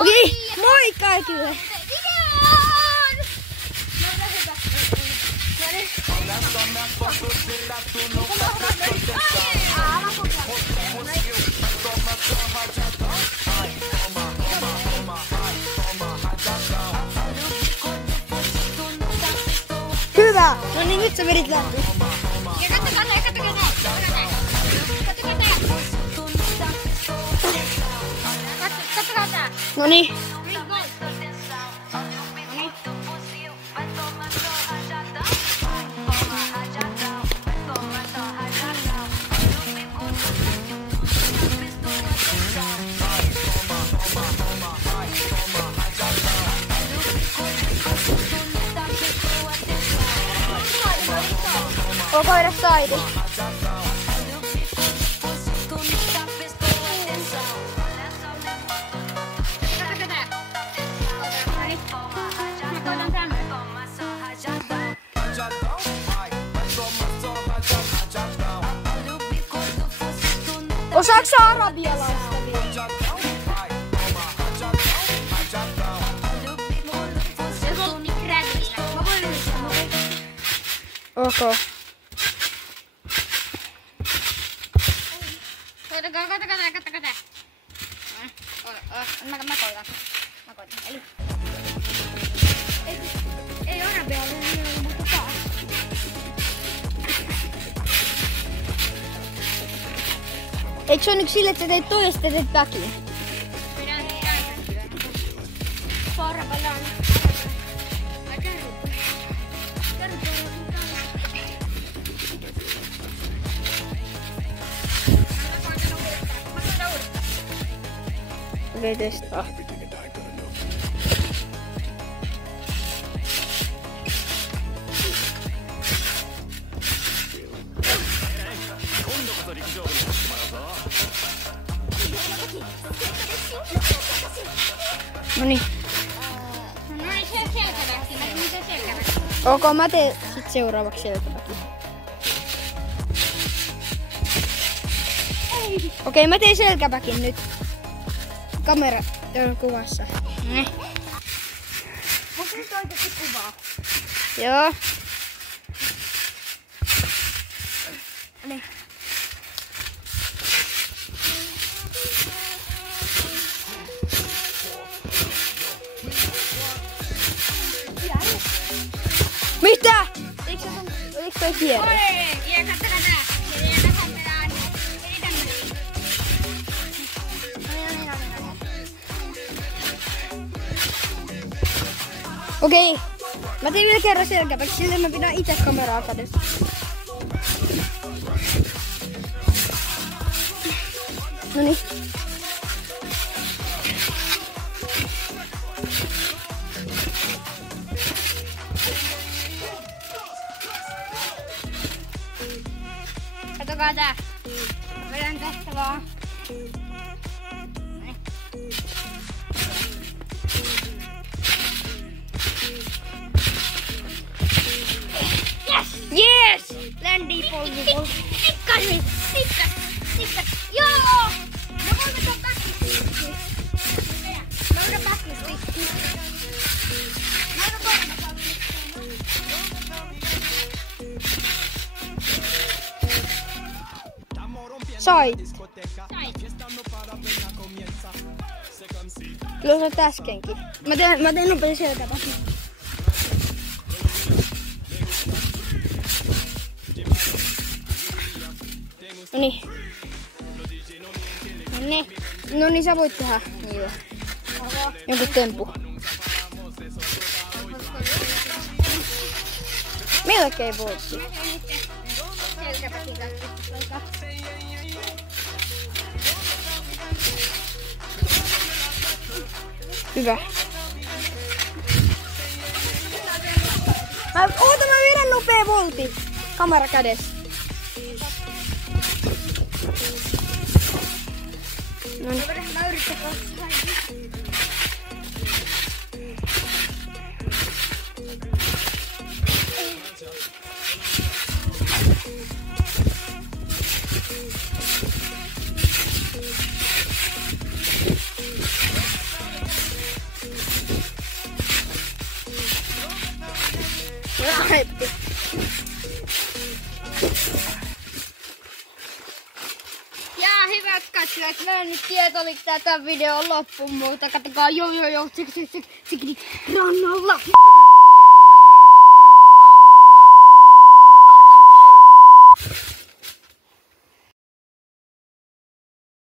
Okei, moi kaikille! Hyvä! No niin, nyt sä vedit läpi. Ja kattokaa tää. Kattokaa tää. Noniin. Onko edes taidi? Osaatko sä arabialaista vielä? Ok. Katsokaa. Mä koitan. Eli. Ei arabialainen, mutta taas. Eikö se ole nyt sille, että sä teet toista ja teet backin? Pidän käynnistyä. Parvallaan. Okei, testaa. Noniin. Ok, mä teen sit seuraavaksi selkäväki. Okei, mä teen selkäväkin nyt. Kamera on kuvassa. Onko nyt oikeesti kuvaa? Joo. Niin. Mitä? Eikö toi kierre? Ja katsokaa tää. Okei. Mä tein vielä kerran selkäpäksi, sillä mä pidän itse kameraa kädessä. Noniin. Katsokaa tää. Vedän tästä vaan. Yes! Ländi polvi. Tikkas. Joo! Mä voin vetää backlistiä. Mä vedän backlistiä. Mä vedän kolme. Sait. Kyllä sä äskenkin. Mä teen nopein selkäpäki. Noniin, sä voit tehdä niillä. Jonkun tempu. Melkein voitti. Selkäpäki katso. Hyvä. Oota, mä vedän nopea volti. Kamera kädessä. Noniin. Mä yritän Ja hyvät katsojat, mä nyt tieto oli tämän videon loppuun muuta. Katsokaa, joo, rannalla.